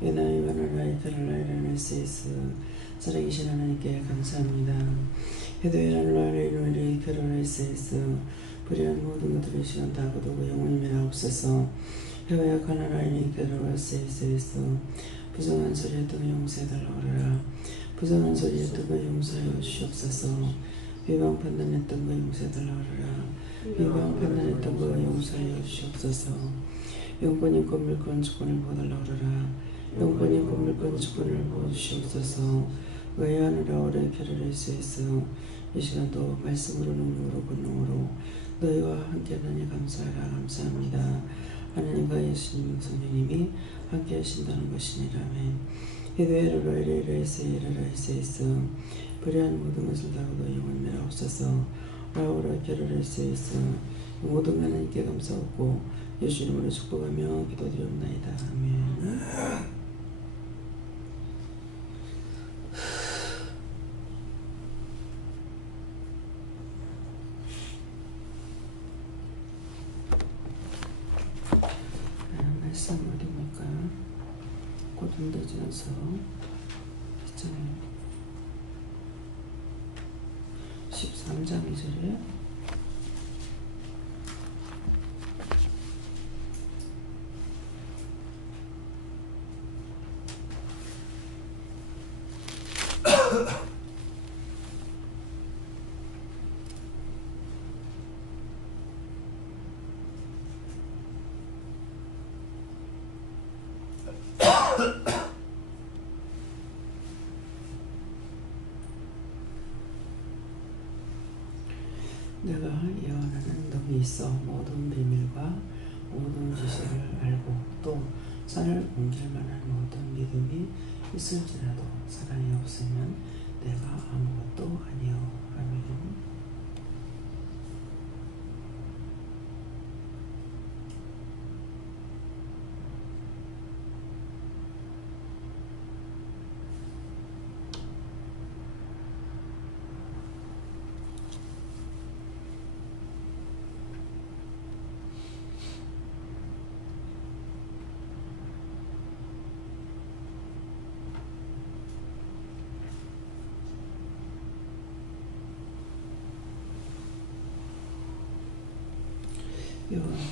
은하의 바나라의 카롤라이라는 에세이스 살아계신 하나님께 감사합니다. 해도이라는 라의 노엘의 카롤라이 에세이스 불의한 모든 것들의 시간 다 거두고 영원히 멸하옵소서. 해와야 카나라의 카롤라이 에세이스 부정한 소리에 뜨고 용서해달라오라. 부정한 소리에 뜨고 용서하여 주시옵소서. 비방 판단했던 거 용서해달라오라. 비방 판단했던 거 용서하여 주시옵소서. 영권인 건물권 주권을 보달라오라. 영권인 건물권 주권을 보주시옵소서. 의하느라 오래 결의를 수있어 이 시간도 말씀으로 능력으로 권능으로 너희와 함께하다니 감사하라. 감사합니다. 하나님과 예수님 성령님이 함께 하신다는 것이니라면 히드에르라이레이레이세이레라이세이스 불의한 모든 것을 다루고 영원히 멸하옵소서. 라오라 결의레이세이스 모든 하나님께 감사하고 예수 이름으로 축복하며 기도드리옵나이다. 아멘. 말씀 어디 볼까요? 고린도전서 13장 2절에 내가 예언하는 덕이 있어 모든 비밀과 모든 지식을 알고 또 산을 옮길 만한 모든 믿음이 있을지라도 사랑이 없으면 내가 아무것도 아니요. 아멘.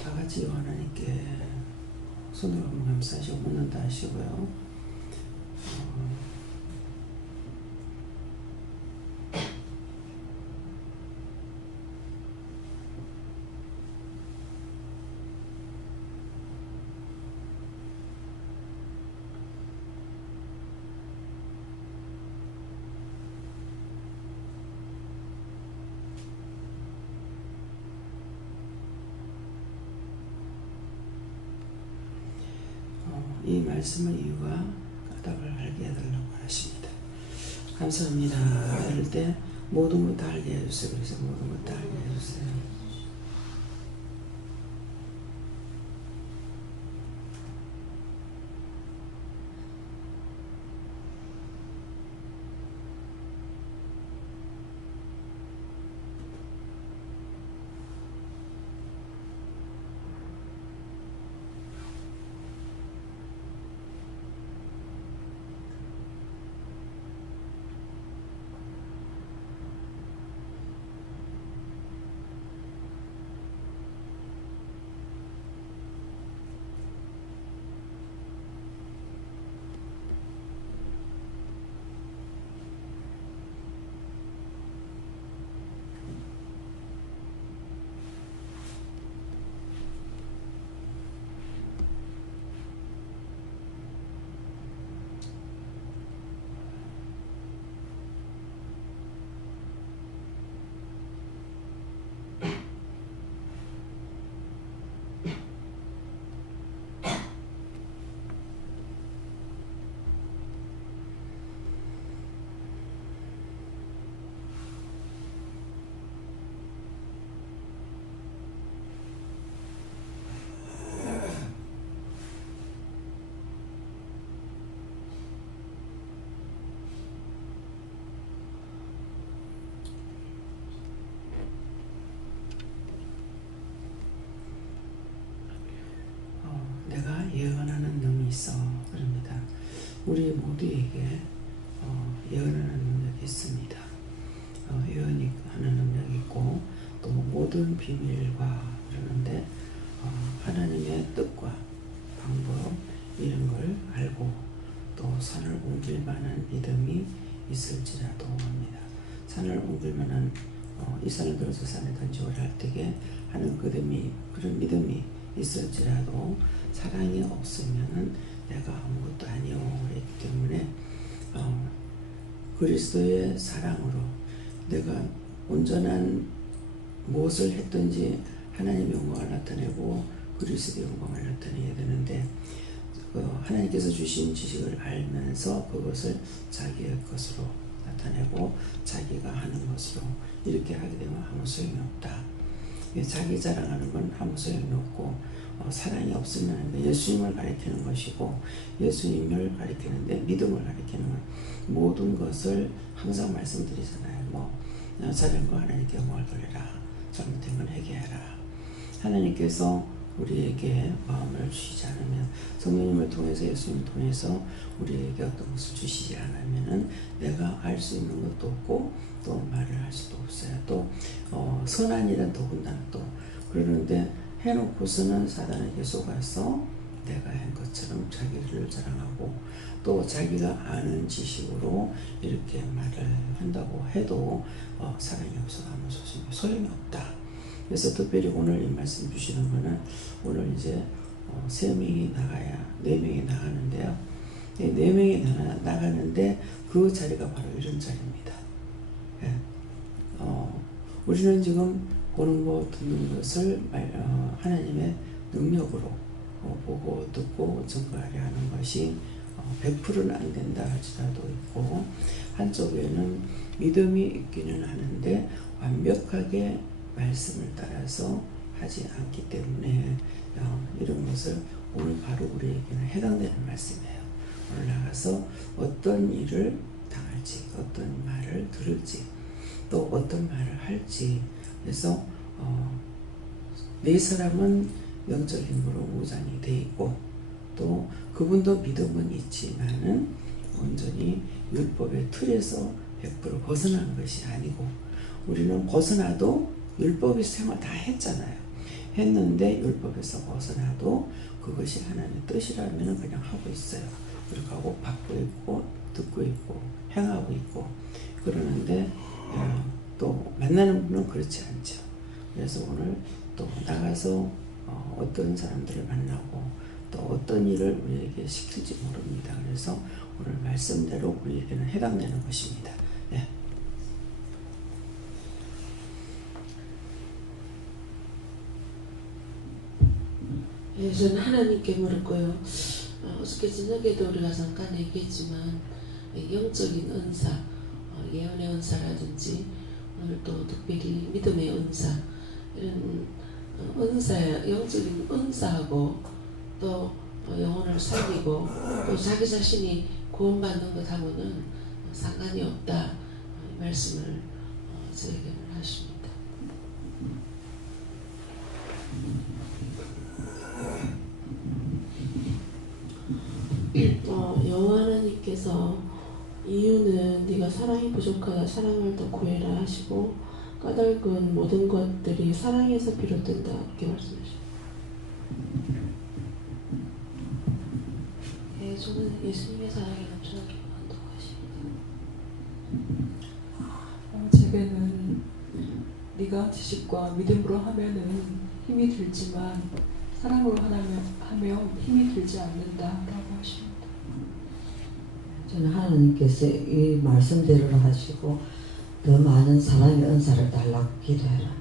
다 같이 하나님께 손으로 한번 감사하시고 묻는다 하시고요. 이 말씀의 이유가 까닭을 알게 해달라고 하십니다. 감사합니다. 이럴 때 모든 것 다 알게 해주세요. 그래서 모든 것 다 알게 해주세요. 예언하는 능력이 있습니다. 예언이 하는 능력이 있고 또 모든 비밀과 그러는데 하나님의 뜻과 방법 이런 걸 알고 또 산을 옮길 만한 믿음이 있을지라도 합니다. 산을 옮길 만한 이 산을 들어서 산에 던지오라 할 때에 하는 그런 믿음이 있을지라도 사랑이 없으면은 내가 아무것도 아니오 그랬기 때문에 그리스도의 사랑으로 내가 온전한 무엇을 했든지 하나님의 영광을 나타내고 그리스도의 영광을 나타내야 되는데 하나님께서 주신 지식을 알면서 그것을 자기의 것으로 나타내고 자기가 하는 것으로 이렇게 하게 되면 아무 소용이 없다. 자기 자랑하는 건 아무 소용이 없고 사랑이 없으면 예수님을 가리키는 것이고 예수님을 가리키는데 믿음을 가리키는 건 모든 것을 항상 말씀드리잖아요. 자전거 하나님께 영광을 돌려라. 잘못된 건 회개하라. 하나님께서 우리에게 마음을 주시지 않으면 성령님을 통해서 예수님을 통해서 우리에게 어떤 것을 주시지 않으면 내가 알 수 있는 것도 없고 또 말을 할 수도 없어요. 또 선한 일은 더군다나 또 그러는데 해놓고서는 사단에게 속아서 내가 한 것처럼 자기를 자랑하고 또 자기가 아는 지식으로 이렇게 말을 한다고 해도 사랑이 없어 아무 소용이 없다. 그래서 특별히 오늘 이 말씀 주시는 거는 오늘 이제 3명이 나가야 4명이 나가는데요. 4명이 나가는데 그 자리가 바로 이런 자리입니다. 예. 우리는 지금 보는 것 듣는 것을 하나님의 능력으로 보고 듣고 증거하려 하는 것이 100%는 안 된다 할지라도 있고 한쪽에는 믿음이 있기는 하는데 완벽하게 말씀을 따라서 하지 않기 때문에 이런 것을 오늘 바로 우리에게는 해당되는 말씀이에요. 오늘 나가서 어떤 일을 당할지 어떤 말을 들을지 또 어떤 말을 할지 그래서 네 사람은 영적 힘으로 무장이 돼 있고 또 그분도 믿음은 있지만은 온전히 율법의 틀에서 100% 벗어난 것이 아니고 우리는 벗어나도 율법의 생활 다 했잖아요. 했는데 율법에서 벗어나도 그것이 하나님의 뜻이라면 그냥 하고 있어요. 그렇게 하고 받고 있고 듣고 있고 행하고 있고 그러는데 또 만나는 분은 그렇지 않죠. 그래서 오늘 또 나가서 어떤 사람들을 만나고 또 어떤 일을 우리에게 시킬지 모릅니다. 그래서 오늘 말씀대로 우리에게는 해당되는 것입니다. 네. 저는 하나님께 물었고요. 어저께 저녁에도 우리가 잠깐 얘기했지만 영적인 은사, 예언의 은사라든지 오늘 또 특별히 믿음의 은사 이런 은사, 영적인 은사하고 또 영혼을 살리고 또 자기 자신이 구원받는 것하고는 상관이 없다 말씀을 저에게는 하십니다. 여호와 하나님께서 이유는 네가 사랑이 부족하다 사랑을 더 구해라 하시고 까닭은 모든 것들이 사랑에서 비롯된다 이렇게 말씀하십니다. 네, 저는 예수님의 사랑이 넘쳐나게 한다고 하십니다. 제게는 네가 지식과 믿음으로 하면은 힘이 들지만 사랑으로 하면 힘이 들지 않는다라고 하십니다. 저는 하나님께서 이 말씀대로 하시고 더 많은 사랑의 은사를 달라고 기도해라.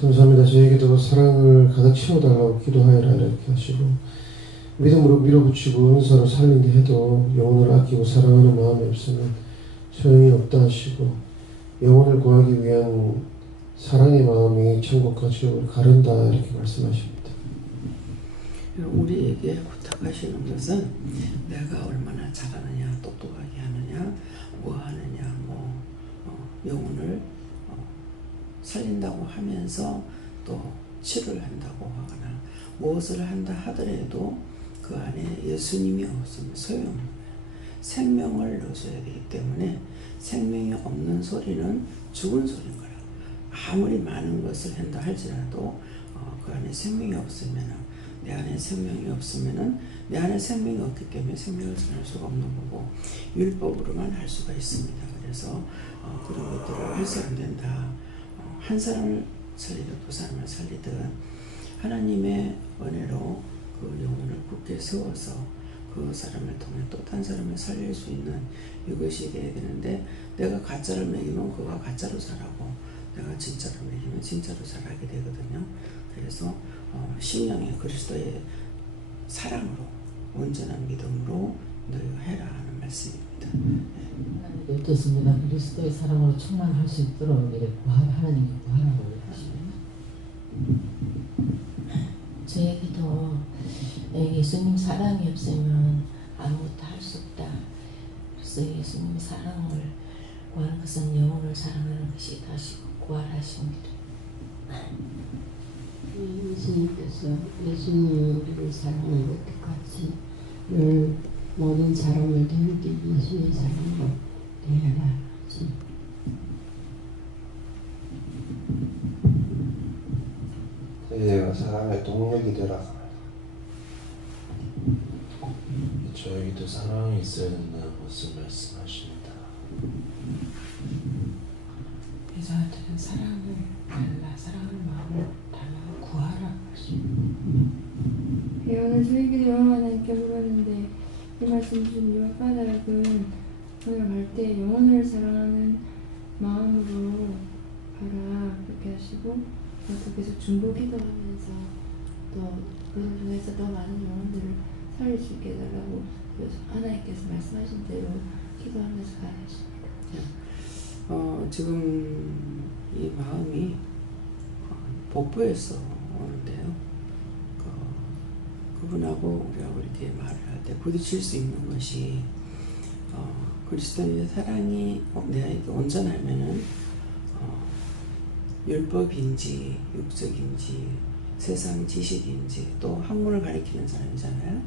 감사합니다. 저에게도 사랑을 가득 채워달라고 기도하여라 이렇게 하시고 믿음으로 밀어붙이고 은사로 살린다 해도 영혼을 아끼고 사랑하는 마음이 없으면 소용이 없다 하시고 영혼을 구하기 위한 사랑의 마음이 천국과 지옥을 가른다 이렇게 말씀하십니다. 우리에게 부탁하시는 것은 내가 얼마나 잘하느냐 똑똑하게 하느냐 뭐 하느냐 영혼을 살린다고 하면서 또 치료를 한다고 하거나 무엇을 한다 하더라도 그 안에 예수님이 없으면 소용없는 거예요. 생명을 넣어줘야 되기 때문에 생명이 없는 소리는 죽은 소리인 거라고. 아무리 많은 것을 한다 할지라도 그 안에 생명이 없으면, 내 안에 생명이 없으면은 내 안에 생명이 없기 때문에 생명을 전할 수가 없는 거고 율법으로만 할 수가 있습니다. 그래서 그런 것들을 해서 안 된다. 한 사람을 살리든 두 사람을 살리든 하나님의 은혜로 그 영혼을 굳게 세워서 그 사람을 통해 또 한 사람을 살릴 수 있는 이것이 돼야 되는데, 내가 가짜를 먹이면 그가 가짜로 살아고 내가 진짜로 먹이면 진짜로 살아게 되거든요. 그래서 심령의 그리스도의 사랑으로, 온전한 믿음으로 너희가 해라 하는 말씀입니다. 하나님께 어떻습니다. 그리스도의 사랑으로 충만할 수 있도록 이렇게 하나님께 구하라고 하시면, 제 기도, 예수님 사랑이 없으면 아무것도 할 수 없다. 그래서 예수님 사랑을 구하는 것은 영혼을 사랑하는 것이다 하시고 구하라십니다. 예수님께서 예수님이 우리를 사랑한 것 같이 늘 모든 사람을 대할 때 예수의 사랑으로 대하라 하지. 저희가 사랑의 동력이 되라. 저에게도 사랑이 있어야 된다는 것을 말씀하십니다. 여자들은 사랑을 달라, 사랑을 마음을 달라 구하라 하십니다. 오늘 저희끼리 영어 하나님께 물었는데 이 말씀 주신 유아 까닭은 저희가 갈 때 영혼을 사랑하는 마음으로 가라 그렇게 하시고 또 계속 중보 기도하면서 또 그런 중에서 더 많은 영혼들을 살릴 수 있게 해달라고 하나님께서 말씀하신 대로 기도하면서 가야 하십니다. 지금 이 마음이 복부에서 오는데요. 그분하고 우리하고 이렇게 말을 할 때 부딪힐 수 있는 것이 그리스도의 사랑이 내가 온전하면은 율법인지 육적인지 세상 지식인지 또 학문을 가리키는 사람이잖아요.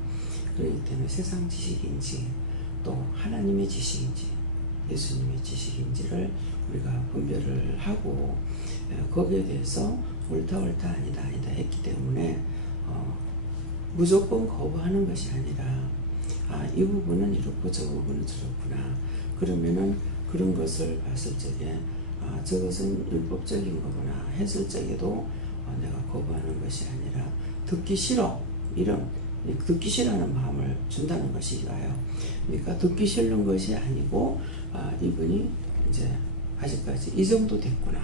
그렇기 때문에 세상 지식인지 또 하나님의 지식인지 예수님의 지식인지를 우리가 분별을 하고 거기에 대해서 옳다 아니다 했기 때문에 무조건 거부하는 것이 아니라 이 부분은 이렇고 저 부분은 저렇구나. 그러면은 그런 것을 봤을 적에 저것은 율법적인 거구나 했을 적에도 내가 거부하는 것이 아니라 듣기 싫어, 이런 듣기 싫어하는 마음을 준다는 것이가요. 그러니까 듣기 싫은 것이 아니고 이분이 이제 아직까지 이 정도 됐구나.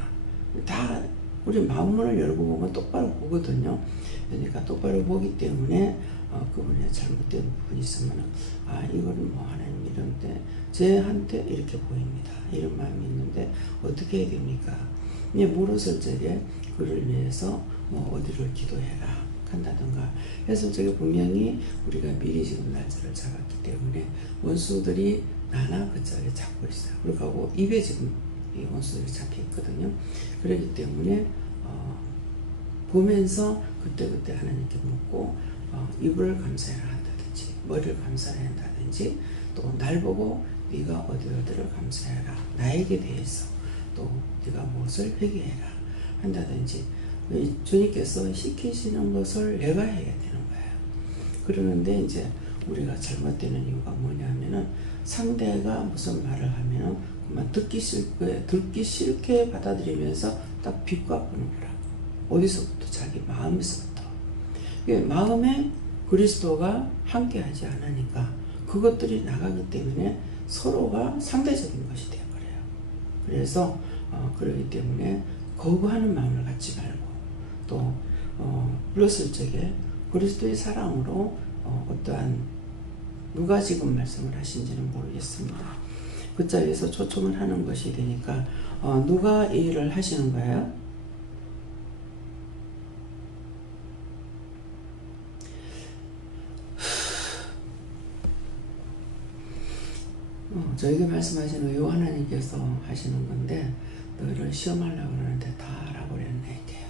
다 우리 마음문을 열고 보면 똑바로 보거든요. 그러니까 똑바로 보기 때문에 그분의 잘못된 부분이 있으면 이거는 뭐 하나님 이런데 쟤한테 이렇게 보입니다. 이런 마음이 있는데 어떻게 해야 됩니까? 물었을 적에 그를 위해서 뭐 어디를 기도해라 한다든가 했을 적에 분명히 우리가 미리 지금 날짜를 잡았기 때문에 원수들이 나나 그 짝에 잡고 있어요. 그리고 입에 지금 이 원수들이 잡혀 있거든요. 그렇기 때문에 보면서 그때그때 하나님께 묻고 이불을 감사해라 한다든지 머리를 감사해야 한다든지 또 날 보고 네가 어디를 감사해라 나에게 대해서 또 네가 무엇을 회개해라 한다든지 주님께서 시키시는 것을 내가 해야 되는 거예요. 그러는데 이제 우리가 잘못되는 이유가 뭐냐면은 상대가 무슨 말을 하면은 그만 듣기 싫게 받아들이면서 딱 비꼬아 보는 거라. 어디서부터? 자기 마음에서부터. 마음에 그리스도가 함께하지 않으니까 그것들이 나가기 때문에 서로가 상대적인 것이 되어버려요. 그래서 그러기 때문에 거부하는 마음을 갖지 말고 또 불렀을 적에 그리스도의 사랑으로 어떠한 누가 지금 말씀을 하신지는 모르겠습니다. 그 자리에서 초청을 하는 것이 되니까 누가 이 일을 하시는 거예요? 저에게 말씀하시는 의호 하나님께서 하시는 건데 너희를 시험하려고 그러는데 다 알아버렸네 이게요.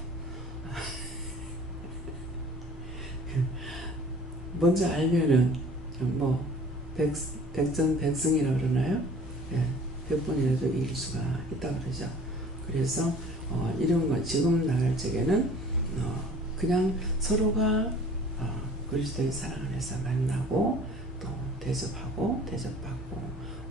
먼저 알면은 뭐 백전백승이라고 그러나요? 예, 100번이라도 이길 수가 있다고 그러죠. 그래서 이런 거 지금 나갈 적에는 그냥 서로가 그리스도의 사랑 안에서 만나고 또 대접하고 대접받고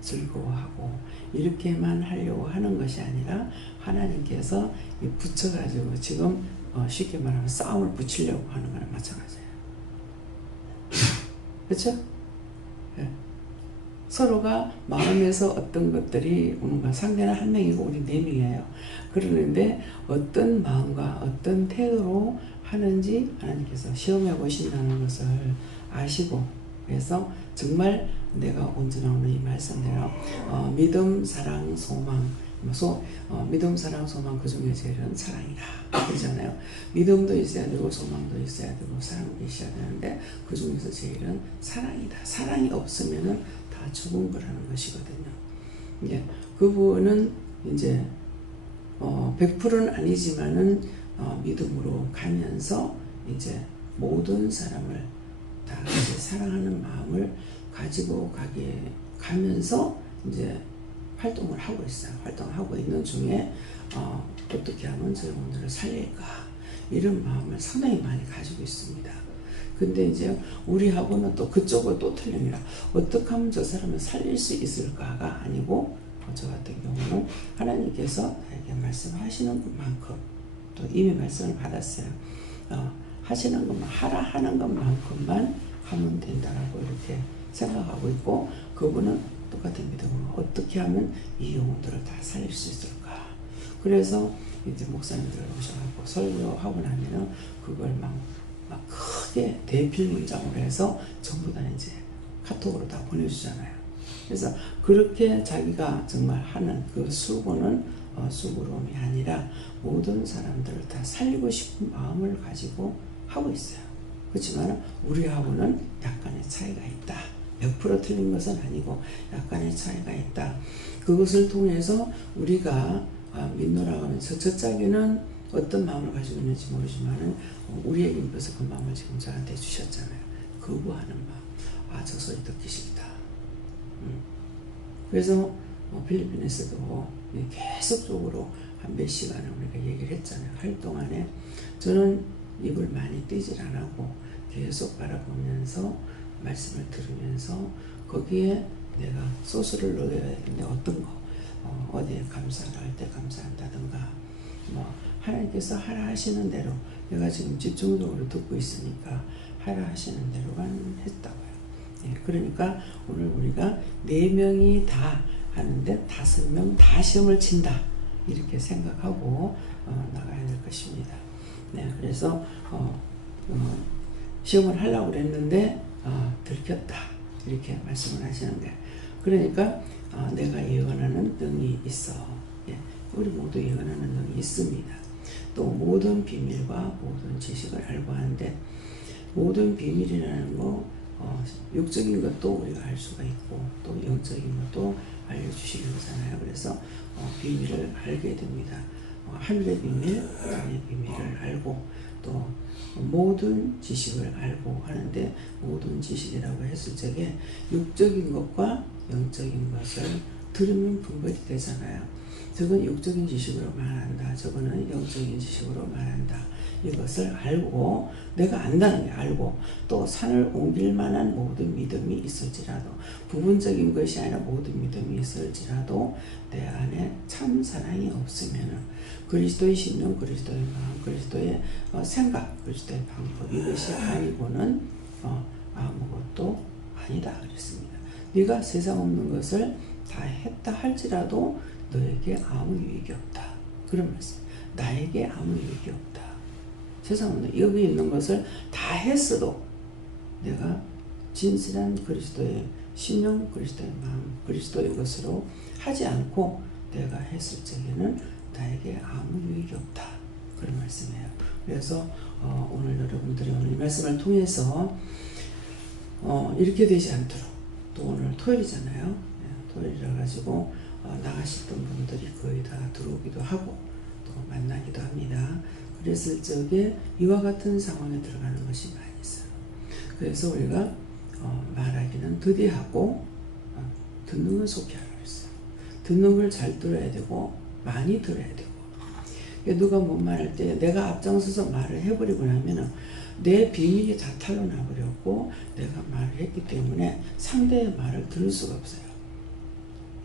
즐거워하고 이렇게만 하려고 하는 것이 아니라 하나님께서 붙여가지고 지금 쉽게 말하면 싸움을 붙이려고 하는 거랑 마찬가지예요. 그렇죠? 네. 서로가 마음에서 어떤 것들이 오는 건 상대는 한 명이고 우리 4명이에요. 그러는데 어떤 마음과 어떤 태도로 하는지 하나님께서 시험해 보신다는 것을 아시고 그래서 정말 내가 언제 나오는 이 말씀대로 믿음, 사랑, 소망 믿음, 사랑, 소망 그 중에 제일은 사랑이다 그러잖아요. 믿음도 있어야 되고 소망도 있어야 되고 사랑도 있어야 되는데 그 중에서 제일은 사랑이다. 사랑이 없으면은 다 죽은 거라는 것이거든요. 예, 그분은 이제 100%는 아니지만은 믿음으로 가면서 이제 모든 사람을 다 이제 사랑하는 마음을 가지고 가면서 이제 활동을 하고 있어요. 활동하고 있는 중에 어떻게 하면 저 영혼들을 살릴까 이런 마음을 상당히 많이 가지고 있습니다. 근데 이제 우리하고는 또 그쪽은 또 틀립니다. 어떻게 하면 저 사람을 살릴 수 있을까가 아니고 저 같은 경우는 하나님께서 나에게 말씀하시는 것만큼 또 이미 말씀을 받았어요. 하시는 것만 하라 하는 것만큼만 하면 된다라고 이렇게 생각하고 있고 그분은 똑같은 믿음으로 어떻게 하면 이 영혼들을 다 살릴 수 있을까. 그래서 이제 목사님들 오셔가지고 설교하고 나면은 그걸 막 크게 대필 문장으로 해서 전부 다 이제 카톡으로 다 보내주잖아요. 그래서 그렇게 자기가 정말 하는 그 수고는 수고로움이 아니라 모든 사람들을 다 살리고 싶은 마음을 가지고 하고 있어요. 그렇지만 우리하고는 약간의 차이가 있다. 100% 틀린 것은 아니고 약간의 차이가 있다. 그것을 통해서 우리가 믿노라고 하면서 저 짝에는 어떤 마음을 가지고 있는지 모르지만은 우리에게 입어서 그 마음을 지금 저한테 주셨잖아요. 거부하는 마음. 저 소리 듣기 싫다. 그래서 필리핀에서도 계속적으로 한 몇 시간을 우리가 얘기를 했잖아요. 할 동안에 저는 입을 많이 떼질 안 하고 계속 바라보면서 말씀을 들으면서 거기에 내가 소스를 넣어야 되는데 어떤 거 어디에 감사를 할 때 감사한다든가 하나님께서 하라 하시는 대로 내가 지금 집중적으로 듣고 있으니까 하라 하시는 대로만 했다고요. 예, 그러니까 오늘 우리가 4명이 다 하는데 5명 다 시험을 친다 이렇게 생각하고 나가야 될 것입니다. 네, 그래서 시험을 하려고 그랬는데 들켰다 이렇게 말씀을 하시는 거예요. 그러니까 내가 예언하는 능이 있어. 예, 우리 모두 예언하는 능이 있습니다. 또 모든 비밀과 모든 지식을 알고 하는데 모든 비밀이라는 거 육적인 것도 우리가 알 수가 있고 또 영적인 것도 알려주시는 거잖아요. 그래서 비밀을 알게 됩니다. 하늘의 비밀, 땅의 비밀을 알고 또 모든 지식을 알고 하는데 모든 지식이라고 했을 적에 육적인 것과 영적인 것을 들으면 분별이 되잖아요. 저건 육적인 지식으로 말한다. 저거는 영적인 지식으로 말한다. 이것을 알고 내가 안다는 게 알고 또 산을 옮길 만한 모든 믿음이 있을지라도 부분적인 것이 아니라 모든 믿음이 있을지라도 내 안에 참 사랑이 없으면 그리스도의 심령, 그리스도의 마음, 그리스도의 생각, 그리스도의 방법 이것이 아니고는 아무것도 아니다 그랬습니다. 네가 세상 없는 것을 다 했다 할지라도 너에게 아무 유익이 없다. 그런 말씀. 나에게 아무 유익이 없다. 세상은 여기 있는 것을 다 했어도 내가 진실한 그리스도의 심령, 그리스도의 마음, 그리스도의 것으로 하지 않고 내가 했을 적에는 나에게 아무 유익이 없다. 그런 말씀이에요. 그래서 오늘 여러분들이 오늘 이 말씀을 통해서 이렇게 되지 않도록 또 오늘 토요일이잖아요. 네, 토요일이라 가지고 나가셨던 분들이 거의 다 들어오기도 하고 또 만나기도 합니다. 그랬을 적에 이와 같은 상황에 들어가는 것이 많이 있어요. 그래서 우리가 말하기는 더디하고 듣는 걸 속히하라고 했어요. 듣는 걸 잘 들어야 되고 많이 들어야 되고, 누가 뭔 말할 때 내가 앞장서서 말을 해버리고 나면은 내 비밀이 다 탄로나버렸고 내가 말을 했기 때문에 상대의 말을 들을 수가 없어요.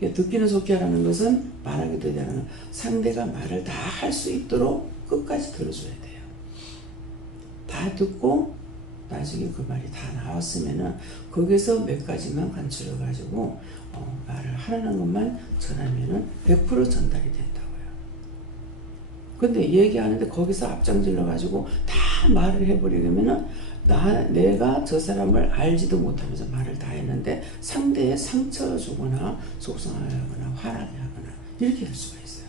듣기는 속히 하라는 것은 말하기 더디하라는, 상대가 말을 다 할 수 있도록 끝까지 들어줘야 돼요. 다 듣고 나중에 그 말이 다 나왔으면은 거기서 몇 가지만 간추려 가지고 말을 하라는 것만 전하면은 100% 전달이 된다고요. 근데 얘기하는데 거기서 앞장질러 가지고 다 말을 해버리면은 내가 저 사람을 알지도 못하면서 말을 다 했는데 상대에 상처 주거나 속상하게 하거나 화나게 하거나 이렇게 할 수가 있어요.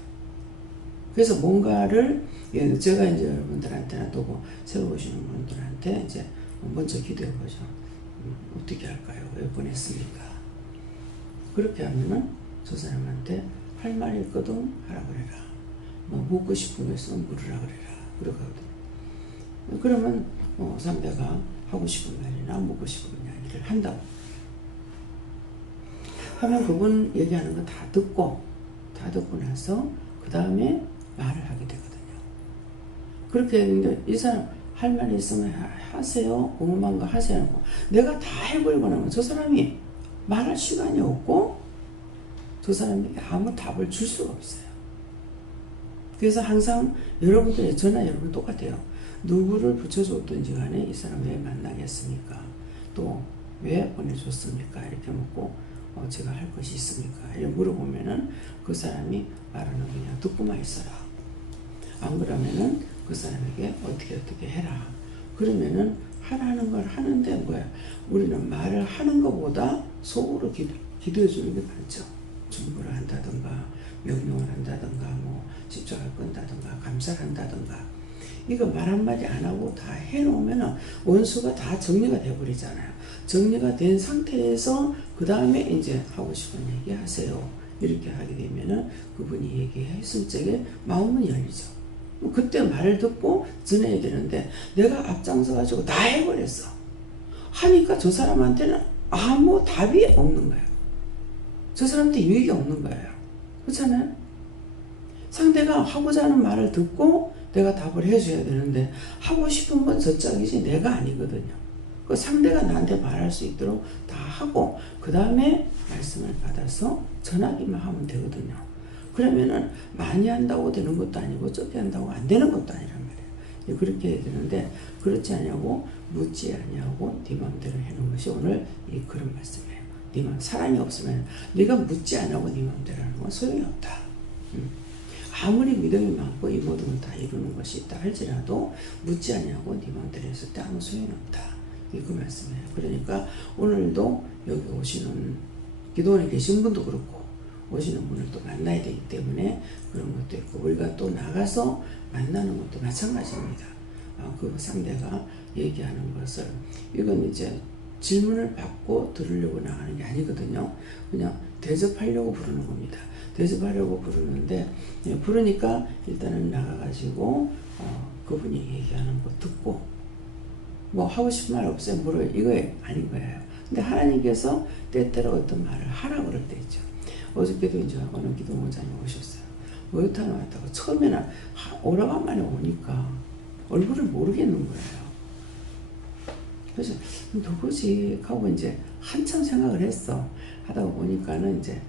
그래서 뭔가를 제가 이제 여러분들한테나 또 새로 오시는 분들한테 이제 먼저 기도해 보죠. 어떻게 할까요? 왜 보냈습니까? 그렇게 하면은 저 사람한테 할 말이 있거든 하라 그래라. 뭐 묻고 싶은 거 있으면 물으라 그래라. 그러거든. 그러면 상대가 하고 싶은 말이나 묻고 싶은 이야기를 한다고 하면 그분 얘기하는 거 다 듣고 나서 그 다음에 말을 하게 되거든요. 그렇게 했는데 이 사람 할 말이 있으면 하세요. 궁금한 거 하세요. 내가 다 해버리고 나면 저 사람이 말할 시간이 없고 저 사람에게 아무 답을 줄 수가 없어요. 그래서 항상 여러분들의 저나 여러분 똑같아요. 누구를 붙여줬든지 간에 이 사람 왜 만나겠습니까? 또 왜 보내줬습니까? 이렇게 묻고 제가 할 것이 있습니까? 이렇게 물어보면은 그 사람이 말하는 그냥 듣고만 있어라. 안 그러면은 그 사람에게 어떻게 해라. 그러면은 하라는 걸 하는데 뭐야? 우리는 말을 하는 것보다 속으로 기도해 주는 게 많죠. 중보를 한다든가 명령을 한다든가 뭐 집착을 끈다든가 감사를 한다든가 이거 말 한마디 안 하고 다 해놓으면 원수가 다 정리가 돼버리잖아요. 정리가 된 상태에서 그 다음에 이제 하고 싶은 얘기 하세요. 이렇게 하게 되면은 그분이 얘기했을 적에 마음은 열리죠. 그때 말을 듣고 전해야 되는데 내가 앞장서 가지고 다 해버렸어. 하니까 저 사람한테는 아무 답이 없는 거예요. 저 사람한테 유익이 없는 거예요. 그렇잖아요? 상대가 하고자 하는 말을 듣고 내가 답을 해줘야 되는데 하고 싶은 건 저 짝이지 내가 아니거든요. 그 상대가 나한테 말할 수 있도록 다 하고 그 다음에 말씀을 받아서 전하기만 하면 되거든요. 그러면은 많이 한다고 되는 것도 아니고 적게 한다고 안 되는 것도 아니란 말이에요. 그렇게 해야 되는데 그렇지 않냐고 묻지 않냐고 네 맘대로 해놓은 것이 오늘 이 그런 말씀이에요. 네 맘, 사람이 없으면 네가 묻지 않냐고 네 맘대로 하는 건 소용이 없다. 아무리 믿음이 많고 이 모든 걸 다 이루는 것이 있다 할지라도 묻지 않냐고 네 맘대로 했을 때 아무 소용이 없다. 그 말씀이에요. 그러니까 오늘도 여기 오시는 기도원에 계신 분도 그렇고 오시는 분을 또 만나야 되기 때문에 그런 것도 있고 우리가 또 나가서 만나는 것도 마찬가지입니다. 그 상대가 얘기하는 것을 이건 이제 질문을 받고 들으려고 나가는 게 아니거든요. 그냥 대접하려고 부르는 겁니다. 대접하려고 부르는데 부르니까 일단은 나가가지고 그분이 얘기하는 거 듣고 뭐 하고 싶은 말 없어요. 물어요. 이거 아닌 거예요. 근데 하나님께서 때때로 어떤 말을 하라고 그럴 때 있죠. 어저께도 이제 어느 기도원장님 오셨어요. 목욕탕에 왔다고 처음에는 오라간만에 오니까 얼굴을 모르겠는 거예요. 그래서 누구지 하고 이제 한참 생각을 했어. 하다가 보니까는 이제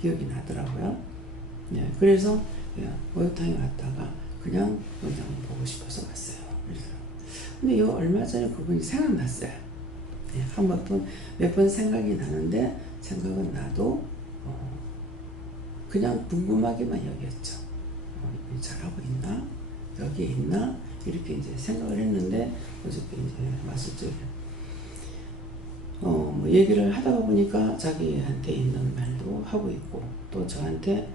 기억이 나더라고요. 네, 그래서 목욕탕에 왔다가 그냥 원장을 보고 싶어서 왔어요. 근데 얼마 전에 그분이 생각났어요. 네, 몇 번 생각이 나는데 생각은 나도 그냥 궁금하게만 여겼죠. 잘하고 있나? 여기에 있나? 이렇게 이제 생각을 했는데 어저께 이제 왔을 적에 뭐 얘기를 하다가 보니까 자기한테 있는 말도 하고 있고 또 저한테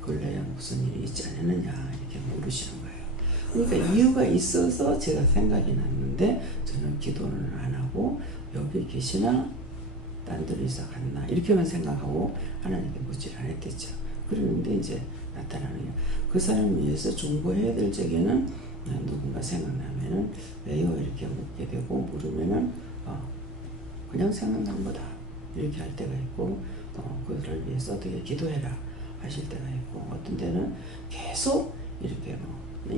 근래에 무슨 일이 있지 않았느냐 이렇게 물으시는 거예요. 그러니까 이유가 있어서 제가 생각이 났는데 저는 기도는 안 하고 여기 계시나 딴 데로 이사 갔나 이렇게만 생각하고 하나님께 묻지를 안 했댔죠. 그러는데 이제 나타나는 게 그 사람을 위해서 중보해야 될 적에는 누군가 생각나면은 왜요? 이렇게 묻게 되고 물으면은 그냥 생각난 거다 이렇게 할 때가 있고 그들을 위해서 어떻게 기도해라 하실 때가 있고 어떤 때는 계속 이렇게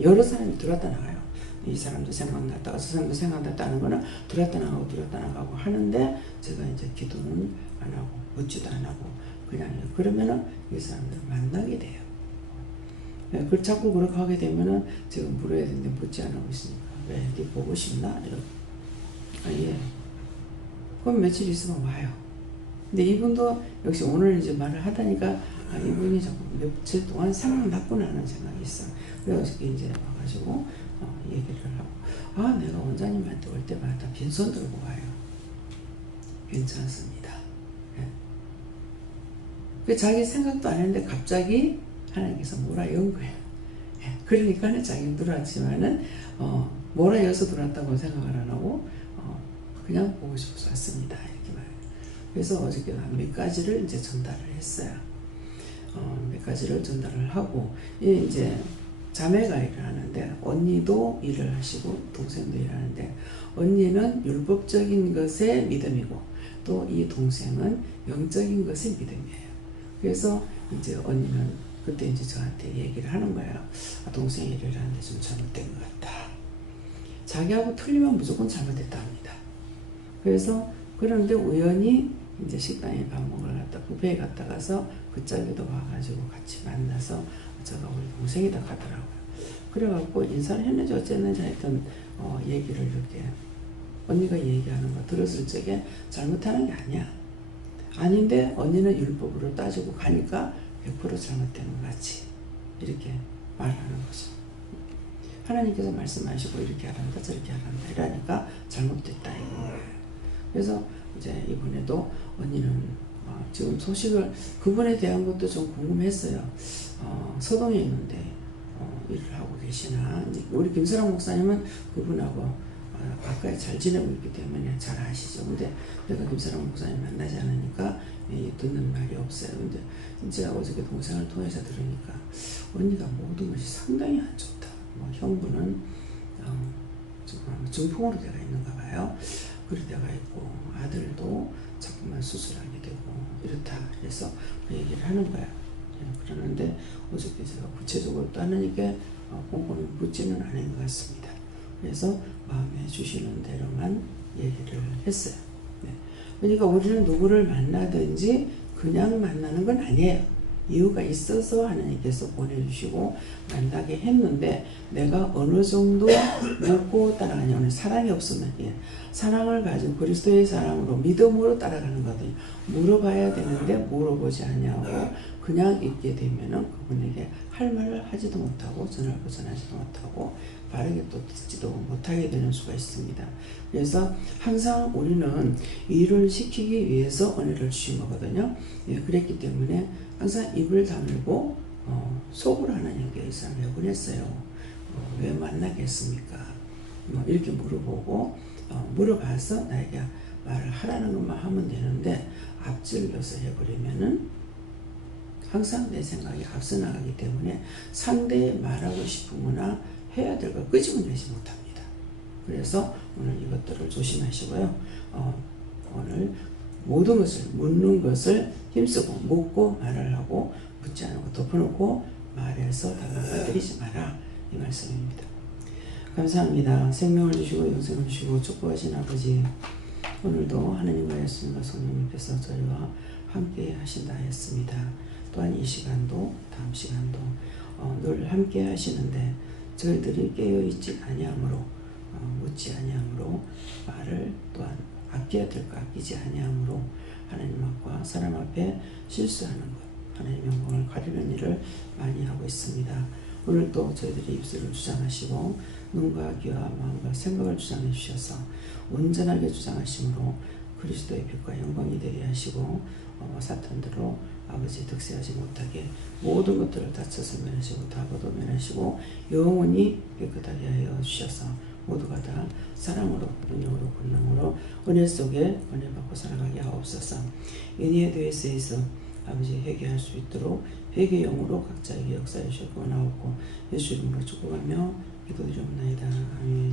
여러 사람이 들어왔다 나가요. 이 사람도 생각났다가 저 사람도 생각났다는 거는 들어왔다 나가고 하는데 제가 이제 기도는 안 하고 묻지도 안 하고 그냥 그러면은 이 사람들을 만나게 돼요. 그 자꾸 그렇게 하게 되면은 지금 물어야 되는데 묻지 않고 있으니까 왜 네 보고 싶나? 예. 그럼 며칠 있으면 와요. 근데 이분도 역시 오늘 이제 말을 하다니까 이분이 자꾸 며칠 동안 생각났구나 하는 생각이 있어. 그래서 이제 와가지고 얘기를 하고 내가 원장님한테 올 때마다 빈손 들고 와요. 괜찮습니다. 예. 그 자기 생각도 안 했는데 갑자기 하나님께서 몰아연 거예요. 예. 그러니까는 자기는 들어왔지만은 몰아여서 들어왔다고 생각을 안 하고 그냥 보고 싶어서 왔습니다. 이렇게 말해요. 그래서 어저께 몇 가지를 이제 전달을 했어요. 몇 가지를 전달을 하고 이제 자매가 일을 하는데 언니도 일을 하시고 동생도 일하는데 언니는 율법적인 것의 믿음이고 또 이 동생은 영적인 것의 믿음이에요. 그래서 이제 언니는 그때 이제 저한테 얘기를 하는 거예요. 동생이 일을 하는데 좀 잘못된 것 같다. 자기하고 틀리면 무조건 잘못됐다 합니다. 그래서 그런데 우연히 이제 식당에 밥 먹으러 갔다 뷔페에 갔다 가서 그 짝에도 와가지고 같이 만나서 제가 우리 동생이다 가더라고요. 그래갖고 인사를 했는지 어쨌는지 하여튼 얘기를 이렇게 언니가 얘기하는 거 들었을 적에 잘못하는 게 아니야. 아닌데 언니는 율법으로 따지고 가니까 100% 잘못된 것 같이 이렇게 말하는 거죠. 하나님께서 말씀하시고 이렇게 하란다 저렇게 하란다 이러니까 잘못됐다 이거예요. 그래서 이제 이번에도 언니는 지금 소식을 그분에 대한 것도 좀 궁금했어요. 서동에 있는데 일을 하고 계시나. 우리 김사랑 목사님은 그분하고 가까이 잘 지내고 있기 때문에 잘 아시죠. 근데 내가 김사랑 목사님 만나지 않으니까 듣는 말이 없어요. 근데 진짜 어저께 동생을 통해서 들으니까 언니가 모든 것이 상당히 안 좋다. 형부는 중풍으로 되어 있는가 봐요. 그리 되어 있고 아들도 자꾸만 수술하게 되고 이렇다. 그래서 그 얘기를 하는 거야. 그러는데 어저께 제가 구체적으로 따르니까 꼼꼼히 묻지는 않은 것 같습니다. 그래서 마음에 주시는 대로만 얘기를 했어요. 네. 그러니까 우리는 누구를 만나든지 그냥 만나는 건 아니에요. 이유가 있어서 하나님께서 보내주시고 만나게 했는데 내가 어느 정도 묻고 따라가냐면 사랑이 없으면 사랑을 가진 그리스도의 사랑으로 믿음으로 따라가는 거거든요. 물어봐야 되는데 물어보지 않냐고 그냥 있게 되면은 그분에게 할 말을 하지도 못하고 전화를 전하지도 못하고 바르게 또 듣지도 못하게 되는 수가 있습니다. 그래서 항상 우리는 일을 시키기 위해서 은혜를 주신 거거든요. 그랬기 때문에 항상 입을 다물고 속으로 하나님께 이 사람을 왜 보냈어요? 왜 만나겠습니까? 이렇게 물어보고 물어봐서 나에게 말을 하라는 것만 하면 되는데 앞질러서 해버리면은 항상 내 생각이 앞서 나가기 때문에 상대에 말하고 싶으거나 해야 될 걸 끄집어내지 못합니다. 그래서 오늘 이것들을 조심하시고요. 오늘 모든 것을 묻는 것을 힘쓰고 묻고 말을 하고 묻지 않고 덮어놓고 말해서 답답해드리지 마라 이 말씀입니다. 감사합니다. 생명을 주시고 영생을 주시고 축복하신 아버지 오늘도 하나님과 예수님과 성령님께서 저희와 함께 하신다 했습니다. 또한 이 시간도 다음 시간도 늘 함께 하시는데 저희들이 깨어있지 아니하므로 묻지 아니하므로 말을 또한 아껴야 될 거 아끼지 아니하므로 하나님 앞과 사람 앞에 실수하는 것 하나님 영광을 가리는 일을 많이 하고 있습니다. 오늘 또 저희들의 입술을 주장하시고 눈과 귀와 마음과 생각을 주장해 주셔서 온전하게 주장하심으로 그리스도의 빛과 영광이 되게 하시고 사탄들로 아버지 득세하지 못하게 모든 것들을 다쳐서 면하시고 다 걷어면하시고 영원히 깨끗하게 하여 주셔서 모두가 다 사랑으로 능력으로 권능으로 은혜 속에 은혜 받고 살아가게 하옵소서. 은혜에 대해서 아버지 회개할 수 있도록 회개 영으로 각자에게 역사해 주시고 나오고 예수 이름으로 축복하며 기도드리옵나이다. 아멘.